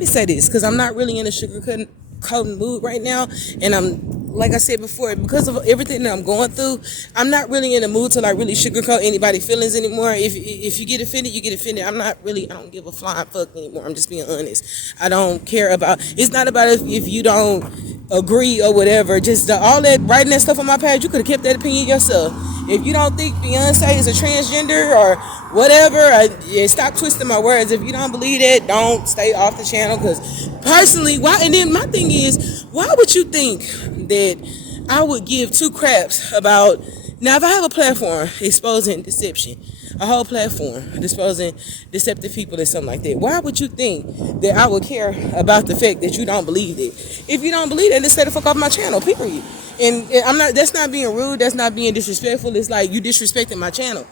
me say this, because I'm not really in a sugarcoating mood right now, and like I said before, because of everything that I'm going through, I'm not really in a mood to like really sugarcoat anybody's feelings anymore. If you get offended, you get offended. I don't give a flying fuck anymore. I'm just being honest. I don't care about, it's not about if you don't agree or whatever. Just all that writing that stuff on my page, you could have kept that opinion yourself. If you don't think Beyonce is a transgender or whatever, stop twisting my words. If you don't believe that, don't stay off the channel. Because personally, why? And then my thing is, why would you think that I would give two craps about? Now, if I have a platform exposing deception, a whole platform exposing deceptive people or something like that, why would you think that I would care about the fact that you don't believe it? If you don't believe it, then stay the fuck off my channel, period. And I'm not. That's not being rude. That's not being disrespectful. It's like you disrespecting my channel,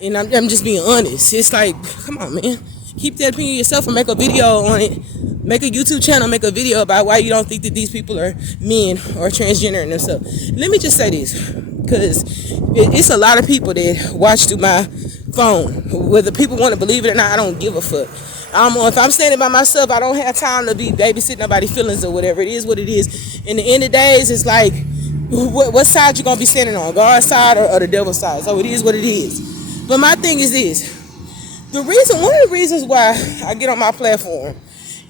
and I'm just being honest. It's like, come on, man. Keep that opinion yourself and make a video on it. Make a YouTube channel, make a video about why you don't think that these people are men or transgender and themselves. Let me just say this, because it's a lot of people that watch through my phone. Whether people want to believe it or not, I don't give a fuck. If I'm standing by myself, I don't have time to be babysitting nobody's feelings or whatever. It is what it is. In the end of the days, it's like, what side you gonna be standing on? God's side or the devil's side? So it is what it is. But my thing is this. One of the reasons why I get on my platform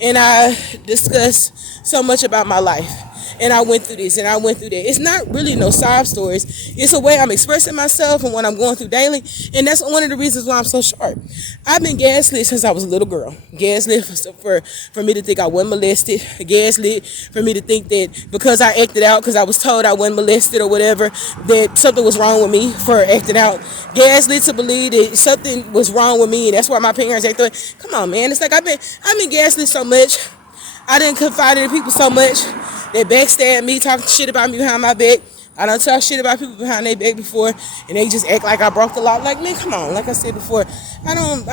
and I discuss so much about my life, and I went through this and I went through that, it's not really no sob stories. It's a way I'm expressing myself and what I'm going through daily, and that's one of the reasons why I'm so sharp. I've been gaslit since I was a little girl. Gaslit for me to think I wasn't molested. Gaslit for me to think that because I acted out, because I was told I wasn't molested or whatever, that something was wrong with me for acting out. Gaslit to believe that something was wrong with me, and that's why my parents acted. Come on, man. It's like I've been gaslit so much. I didn't confide in people so much. They backstab me, talking shit about me behind my back. I done talk shit about people behind their back before, and they just act like I broke the law. Like, man, come on. Like I said before, I don't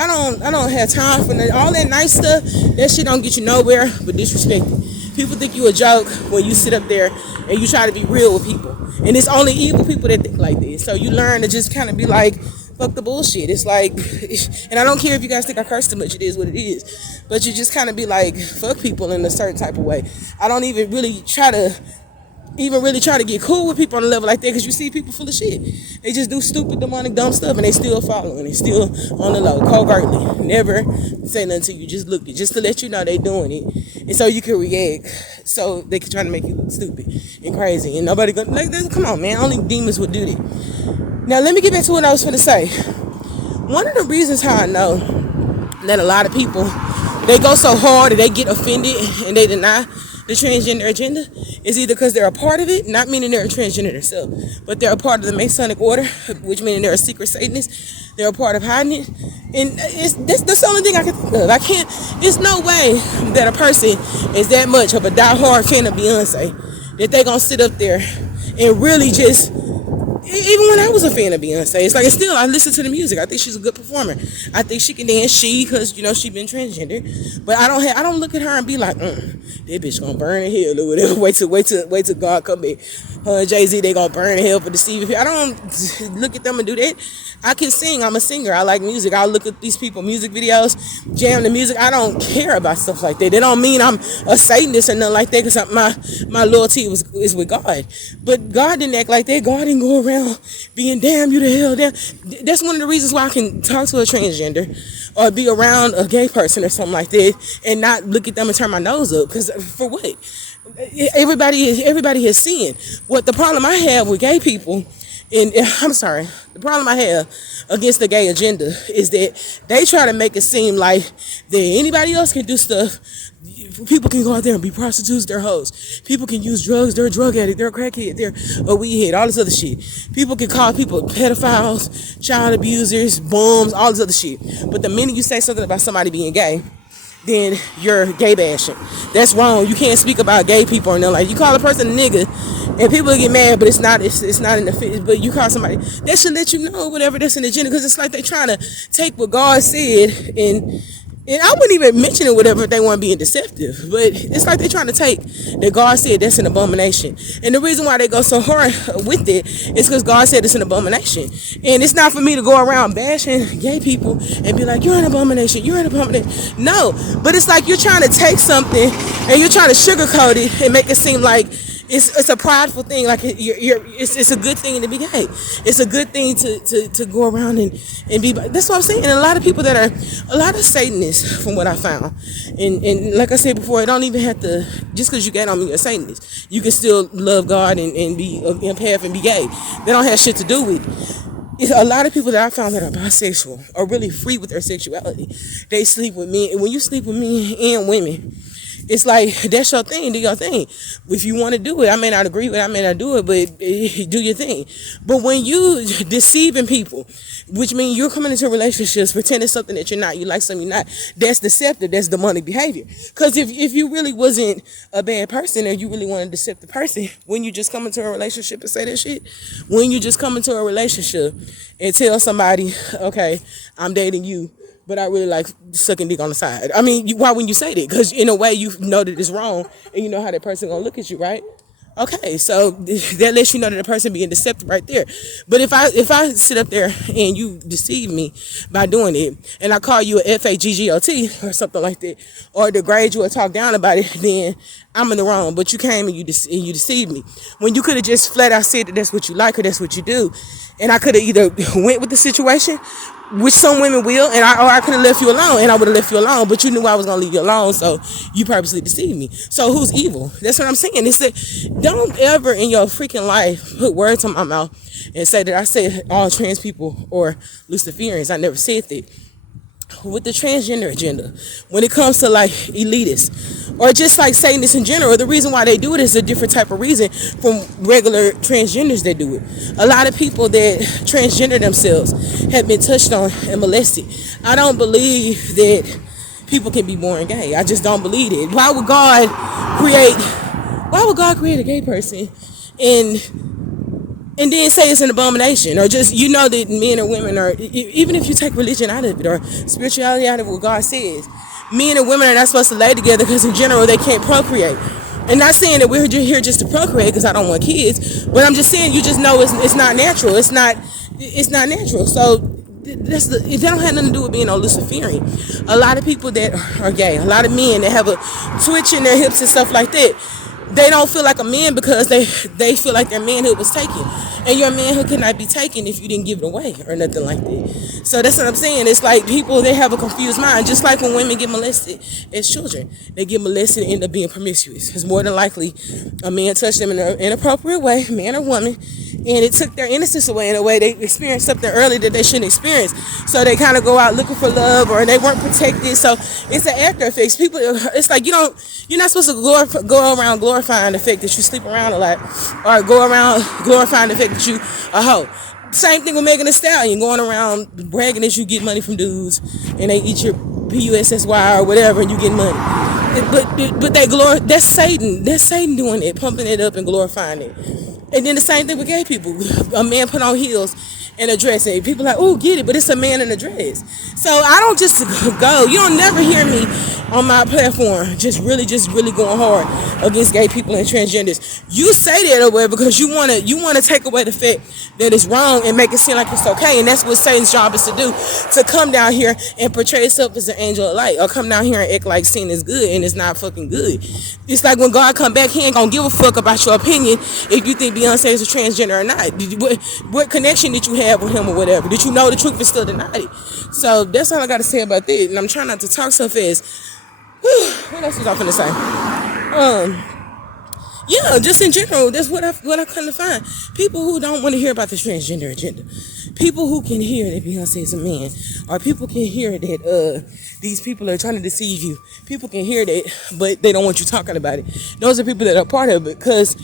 have time for all that nice stuff. That shit don't get you nowhere but disrespected. People think you a joke when you sit up there and you try to be real with people, and it's only evil people that think like this. So you learn to just kind of be like, fuck the bullshit. It's like, and I don't care if you guys think I curse too much, it is what it is. But you just kind of be like, fuck people in a certain type of way. I don't even really try to get cool with people on a level like that, because you see people full of shit. They just do stupid, demonic, dumb stuff, and they still following. They still on the low, covertly. Never say nothing to you, just look it, just to let you know they doing it. And so you can react, so they can try to make you look stupid and crazy. And nobody gonna, like, come on, man, only demons would do that. Now, let me get back to what I was going to say. One of the reasons how I know that a lot of people, they go so hard and they get offended and they deny the transgender agenda is either because they're a part of it, not meaning they're a transgender themselves, but they're a part of the Masonic order, which meaning they're a secret Satanist. They're a part of hiding it. And that's the only thing I can think of. There's no way that a person is that much of a diehard fan of Beyonce that they going to sit up there and really just, even when I was a fan of Beyonce, it's like, it's still, I listen to the music. I think she's a good performer. I think she can dance. Because she been transgender. But I don't look at her and be like, that bitch gonna burn in hell or whatever. Wait till God come back. Her and Jay-Z, they gonna burn in hell for the CV. I don't look at them and do that. I can sing. I'm a singer. I like music. I look at these people music videos, jam the music. I don't care about stuff like that. That don't mean I'm a Satanist or nothing like that, because my loyalty is with God. But God didn't act like that. God didn't go around being damn you to hell. Damn. That's one of the reasons why I can talk to a transgender or be around a gay person or something like that and not look at them and turn my nose up. Because for what? Everybody has seen what the problem I have with gay people. And the problem I have against the gay agenda is that they try to make it seem like that anybody else can do stuff. People can go out there and be prostitutes, they're hoes. People can use drugs, they're a drug addict, they're a crackhead, they're a weedhead, all this other shit. People can call people pedophiles, child abusers, bums, all this other shit. But the minute you say something about somebody being gay, then you're gay bashing. That's wrong. You can't speak about gay people and like, you call a person a nigga and people get mad, but it's not in the face. But you call somebody, that should let you know whatever that's in the agenda, because it's like they trying to take what God said and And I wouldn't even mention it, whatever, if they weren't being deceptive. But it's like they're trying to take that God said that's an abomination. And the reason why they go so hard with it is because God said it's an abomination. And it's not for me to go around bashing gay people and be like, you're an abomination, you're an abomination. No, but it's like you're trying to take something and you're trying to sugarcoat it and make it seem like it's a prideful thing, like it's a good thing to be gay. It's a good thing to go around and be. That's what I'm saying. And a lot of people a lot of Satanists, from what I found, and like I said before, it don't even have to, just because you gay don't mean you're a Satanist. You can still love God and be an empath and be gay. They don't have shit to do with it. It's a lot of people that I found that are bisexual are really free with their sexuality. They sleep with men, and when you sleep with men and women, it's like, that's your thing, do your thing. If you want to do it, I may not agree with it, I may not do it, but do your thing. But when you deceiving people, which means you're coming into relationships pretending something that you're not, you like something you're not, that's deceptive, that's demonic behavior. Because if you really wasn't a bad person and you really want to deceive the person, when you just come into a relationship and say that shit, when you just come into a relationship and tell somebody, okay, I'm dating you, but I really like sucking dick on the side. I mean, why wouldn't you say that? Because in a way you know that it's wrong and you know how that person gonna look at you, right? Okay, so that lets you know that the person being deceptive right there. But if I sit up there and you deceive me by doing it, and I call you a FAGGOT or something like that, or degrade you or talk down about it, then I'm in the wrong. But you came and you deceived me. When you could have just flat out said that that's what you like or that's what you do, and I could have either went with the situation, which some women will, and I could have left you alone, and I would have left you alone, but you knew I was going to leave you alone, so you purposely deceived me. So who's evil? That's what I'm saying. It's that, don't ever in your freaking life put words in my mouth and say that I said all trans people or Luciferians. I never said that. With the transgender agenda, when it comes to like elitists or just like Satanists in general, the reason why they do it is a different type of reason from regular transgenders that do it. A lot of people that transgender themselves have been touched on and molested. I don't believe that people can be born gay. I just don't believe it. Why would God create a gay person and then say it's an abomination, or just, you know, that men or women are, even if you take religion out of it or spirituality out of what God says, men and women are not supposed to lay together because in general they can't procreate. And not saying that we're here just to procreate because I don't want kids, but I'm just saying you just know it's not natural. It's not natural. So it don't have nothing to do with being a Luciferian. A lot of people that are gay, a lot of men that have a twitch in their hips and stuff like that, they don't feel like a man because they feel like their manhood was taken. And your manhood cannot be taken if you didn't give it away or nothing like that. So that's what I'm saying. It's like people, they have a confused mind. Just like when women get molested as children. They get molested and end up being promiscuous. It's more than likely a man touched them in an inappropriate way, man or woman, and it took their innocence away in a way. They experienced something early that they shouldn't experience. So they kind of go out looking for love, or they weren't protected. So it's an after effects. People, it's like you're not supposed to go around glorifying the fact that you sleep around a lot, or go around glorifying the fact that you a hoe. Same thing with Megan Thee Stallion, going around bragging that you get money from dudes and they eat your PUSSY or whatever and you get money. But that's Satan. That's Satan doing it, pumping it up and glorifying it. And then the same thing with gay people. A man put on heels and a dress, and people are like, oh, get it, but it's a man in a dress. So I don't just go. You don't never hear me on my platform just really going hard against gay people and transgenders. You say that away because you wanna take away the fact that it's wrong and make it seem like it's okay. And that's what Satan's job is to do, to come down here and portray itself as an angel of light, or come down here and act like sin is good and it's not fucking good. It's like when God come back, he ain't gonna give a fuck about your opinion if you think Beyonce is a transgender or not. What connection did you have with him or whatever? Did you know the truth and still denied it? So that's all I gotta say about that. And I'm trying not to talk so fast. What else was I finna say? Yeah, just in general, that's what I come to find. People who don't want to hear about the transgender agenda. People who can hear that Beyonce is a man. Or people can hear that these people are trying to deceive you. People can hear that, but they don't want you talking about it. Those are people that are part of it. Because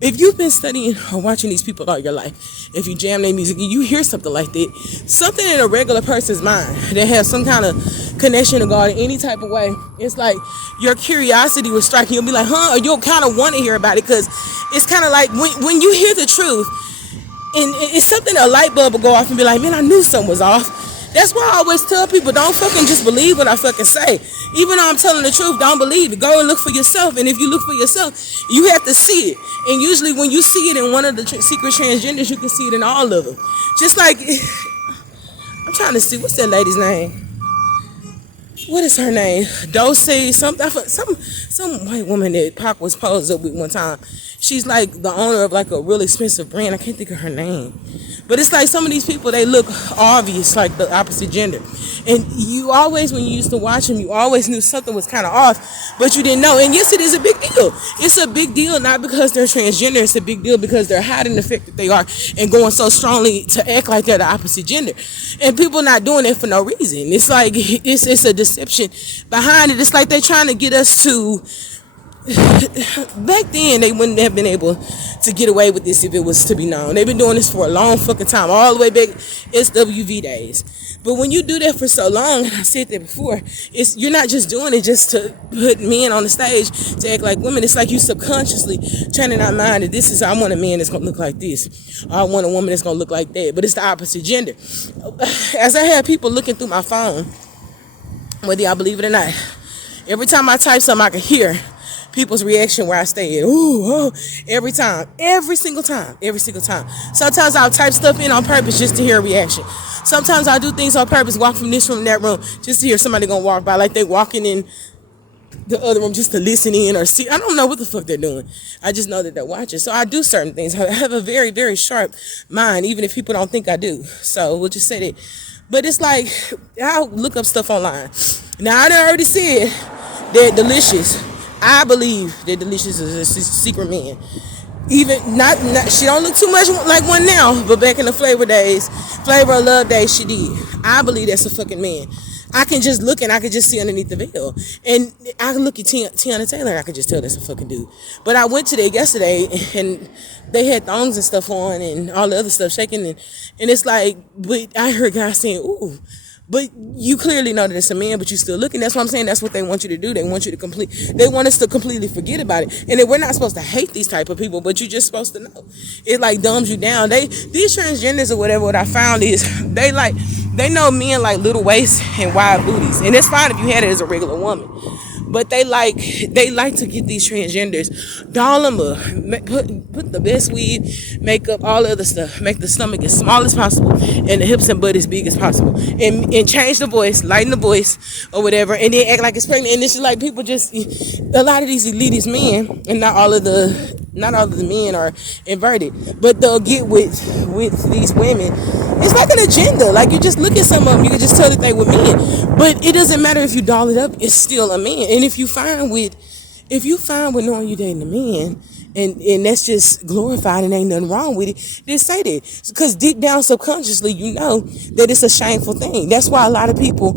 if you've been studying or watching these people all your life, if you jam their music and you hear something like that, something in a regular person's mind that has some kind of connection to God in any type of way, it's like your curiosity will strike you. You'll be like, huh? Or you'll kind of want to hear about it, because it's kind of like when you hear the truth, and it's something, a light bulb will go off and be like, man, I knew something was off. That's why I always tell people, don't fucking just believe what I fucking say. Even though I'm telling the truth, don't believe it. Go and look for yourself. And if you look for yourself, you have to see it. And usually when you see it in one of the secret transgenders, you can see it in all of them. Just like, I'm trying to see, what's that lady's name? What is her name? Dosey, some white woman that Pac was posed up with one time. She's like the owner of like a really expensive brand. I can't think of her name. But it's like some of these people, they look obvious, like the opposite gender. And you always, when you used to watch them, you always knew something was kind of off, but you didn't know. And yes, it is a big deal. It's a big deal, not because they're transgender. It's a big deal because they're hiding the fact that they are and going so strongly to act like they're the opposite gender. And people not doing it for no reason. It's like, it's a deception behind it. It's like they're trying to get us to, back then they wouldn't have been able to get away with this if it was to be known. They've been doing this for a long fucking time, all the way back SWV days. But when you do that for so long, and I said that before, you're not just doing it just to put men on the stage to act like women. It's like you subconsciously training our mind that this is, I want a man that's gonna look like this, or I want a woman that's gonna look like that. But it's the opposite gender. As I have people looking through my phone, whether y'all believe it or not, every time I type something, I can hear people's reaction where I stay at. Ooh, oh, every single time. Sometimes I'll type stuff in on purpose just to hear a reaction. Sometimes I'll do things on purpose, walk from this room to that room, just to hear somebody gonna walk by, like they walking in the other room just to listen in or see. I don't know what the fuck they're doing. I just know that they're watching. So I do certain things. I have a very, very sharp mind, even if people don't think I do. So we'll just say that. But it's like, I'll look up stuff online. Now, I done already said that Delicious, I believe that Delicious is a secret man. Even not she don't look too much like one now, but back in the Flavor of Love days, she did. I believe that's a fucking man. I can just look and I can just see underneath the veil. And I can look at Tiana Taylor and I can just tell that's a fucking dude. But I went to there yesterday and they had thongs and stuff on and all the other stuff shaking. And it's like, but I heard guys saying, ooh. But you clearly know that it's a man, but you still looking. That's what I'm saying. That's what they want you to do. They want you to they want us to completely forget about it. And then we're not supposed to hate these type of people, but you're just supposed to know. It like dumbs you down. These transgenders or whatever, what I found is they know men like little waists and wide booties. And it's fine if you had it as a regular woman. But they like to get these transgenders, doll them up, put the best weave, makeup, all the other stuff, make the stomach as small as possible and the hips and butt as big as possible, and change the voice, lighten the voice or whatever, and then act like it's pregnant. And it's just like people just, a lot of these elitist men, and not all of the men are inverted, but they'll get with these women. It's like an agenda. Like you just look at some of them, you can just tell that they were men. But it doesn't matter if you doll it up, it's still a man. And if you find with knowing you dating a man, and that's just glorified and ain't nothing wrong with it, then say that. Because deep down subconsciously, you know that it's a shameful thing. That's why a lot of people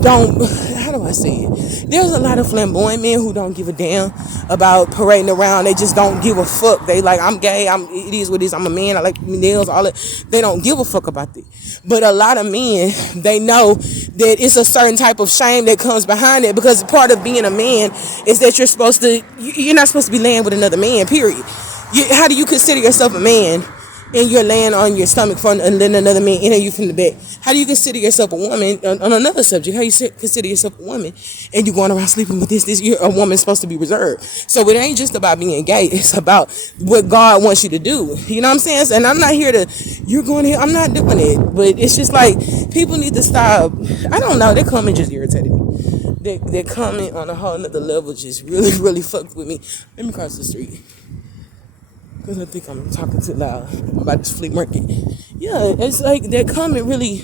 don't, how do I say it? There's a lot of flamboyant men who don't give a damn about parading around. They just don't give a fuck. They like, I'm gay, it is what it is, I'm a man, I like nails, all that. They don't give a fuck about that. But a lot of men, they know that it's a certain type of shame that comes behind it, because part of being a man is that you're not supposed to be laying with another man, period. How do you consider yourself a man and you're laying on your stomach and letting another man enter you from the back? How do you consider yourself a woman on another subject? How you consider yourself a woman and you're going around sleeping with this? You're a woman supposed to be reserved. So it ain't just about being gay. It's about what God wants you to do. You know what I'm saying? And I'm not here you're going here. I'm not doing it. But it's just like, people need to stop. I don't know. That comment just irritated me. That comment on a whole nother level just really, really fucked with me. Let me cross the street, because I think I'm talking too loud about this flea market. Yeah, it's like that comment really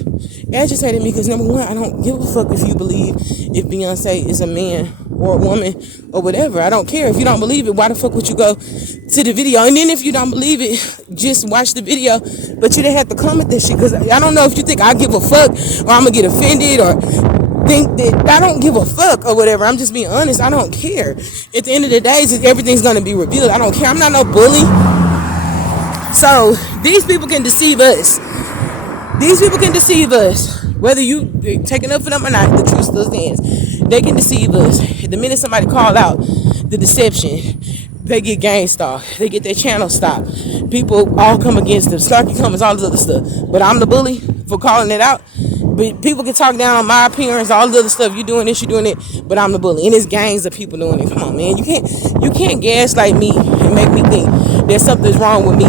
agitated me, because number one, I don't give a fuck if you believe if Beyonce is a man or a woman or whatever. I don't care. If you don't believe it, why the fuck would you go to the video? And then if you don't believe it, just watch the video. But you didn't have to comment that shit, because I don't know if you think I give a fuck or I'm going to get offended or think that I don't give a fuck or whatever. I'm just being honest. I don't care. At the end of the day, everything's going to be revealed. I don't care. I'm not no bully. So these people can deceive us. Whether you taking up for them or not, the truth still stands. They can deceive us. The minute somebody call out the deception, they get gang stalked. They get their channel stopped. People all come against them. Snarky comments, all this other stuff. But I'm the bully for calling it out. But people can talk down on my appearance, all the other stuff. You doing this, you doing it, but I'm the bully, and it's gangs of people doing it. Come on, man, you can't gaslight me and make me think that something's wrong with me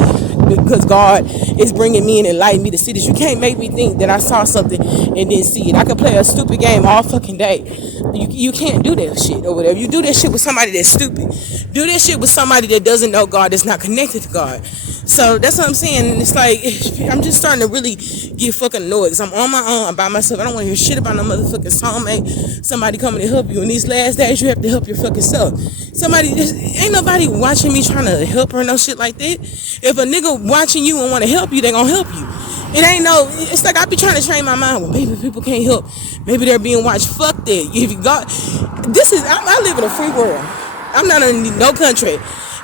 because God is bringing me and enlightening me to see this. You can't make me think that I saw something and didn't see it. I could play a stupid game all fucking day. You can't do that shit or whatever. You do that shit with somebody that's stupid. Do that shit with somebody that doesn't know God, that's not connected to God. So that's what I'm saying. And it's like, I'm just starting to really get fucking annoyed because I'm on my own, I'm by myself. I don't want to hear shit about no motherfucking soulmate, somebody coming to help you. In these last days, you have to help your fucking self. Ain't nobody watching me trying to help her, no shit like that. If a nigga watching you and want to help you, they gonna help you. It's like I be trying to train my mind. Well, maybe people can't help. Maybe they're being watched. Fuck that. If you got, I live in a free world. I'm not in no country.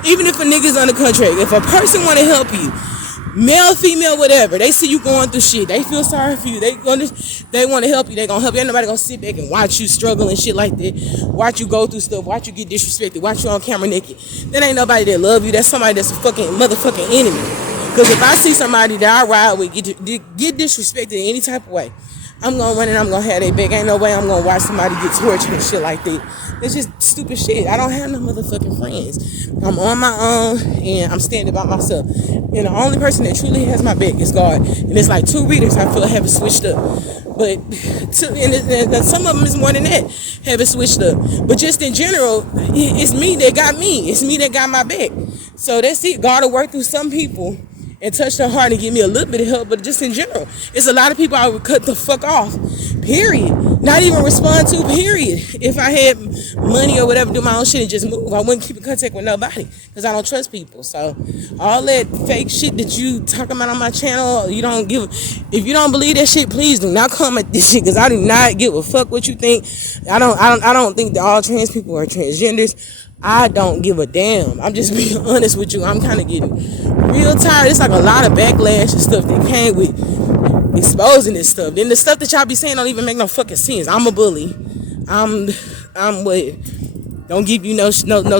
Even if a nigga's on the country, if a person want to help you, male, female, whatever, they see you going through shit, they feel sorry for you, they want to help you, they gonna help you. Ain't nobody gonna sit back and watch you struggle and shit like that, watch you go through stuff, watch you get disrespected, watch you on camera naked. That ain't nobody that love you. That's somebody that's a fucking motherfucking enemy. Because if I see somebody that I ride with get disrespected in any type of way, I'm gonna run and I'm gonna have their back. Ain't no way I'm gonna watch somebody get tortured and shit like that. It's just stupid shit. I don't have no motherfucking friends. I'm on my own and I'm standing by myself. And the only person that truly has my back is God. And it's like 2 readers I feel have it switched up. But and some of them is more than that, have it switched up. But just in general, it's me that got me. It's me that got my back. So that's it. God will work through some people and touch their heart and give me a little bit of help, but just in general, it's a lot of people I would cut the fuck off, period. Not even respond to, period. If I had money or whatever, do my own shit and just move, I wouldn't keep in contact with nobody because I don't trust people. So all that fake shit that you talking about on my channel, if you don't believe that shit, please do not comment this shit because I do not give a fuck what you think. I don't think that all trans people are transgenders. I don't give a damn. I'm just being honest with you. I'm kind of getting real tired. It's like a lot of backlash and stuff that came with exposing this stuff. Then the stuff that y'all be saying don't even make no fucking sense. I'm a bully. I'm what? Don't give you no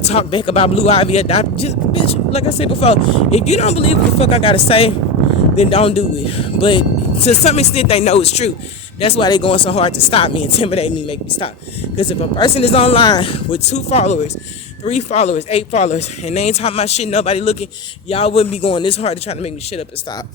talk back about Blue Ivy. Just bitch, like I said before, if you don't believe what the fuck I gotta say, then don't do it. But to some extent, they know it's true. That's why they going so hard to stop me, intimidate me, make me stop. Because if a person is online with 2 followers, 3 followers, 8 followers, and they ain't talking about shit, nobody looking, y'all wouldn't be going this hard to try to make me shut up and stop.